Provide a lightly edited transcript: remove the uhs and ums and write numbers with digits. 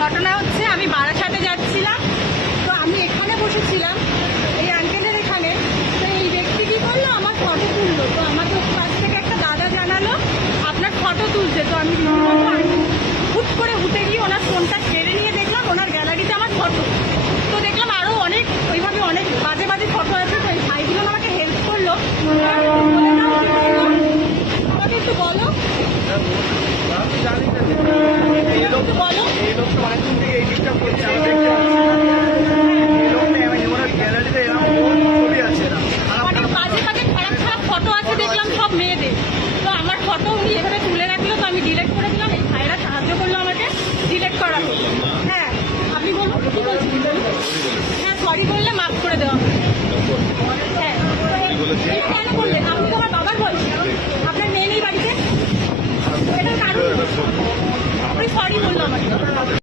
ঘটনা হচ্ছে আমি বারাসাতে যাচ্ছিলাম, তো আমি এখানে বসেছিলাম এই আঙ্কেলের এখানে। তো এই ব্যক্তি কি করলো, আমার ফটো তুললো। তো আমাদের কাছ থেকে একটা দাদা জানালো আপনার ফটো তুলছে। তো আমি হুট করে উঠে গিয়ে ওনার ফোনটা কেড়ে নিয়ে দেখলাম ওনার গ্যালারিতে আমার ফটো। তো দেখলাম আরও অনেক ওইভাবে অনেক বাজে বাজে ফটো আছে। তো এই ভাইগুলো আমাকে হেল্প করলো। আমাকে একটু বলো, বলো। এই লোকটা অনেকদিন থেকে এই জিনিসটা করছে, আমি দেখতে পাচ্ছি। এই লোকটা গ্যালারিতে এরকম ছবি আছে, অনেক বাজে বাজে খারাপ খারাপ ফটো আছে দেখলাম সব মেয়েদের। তো আমার ফটো উনি এভাবে তুলে রাখলো, তো আমি ডিলেট করে দিলাম। এই ভাইরা সাহায্য করলো আমাকে ডিলেট করা হলো।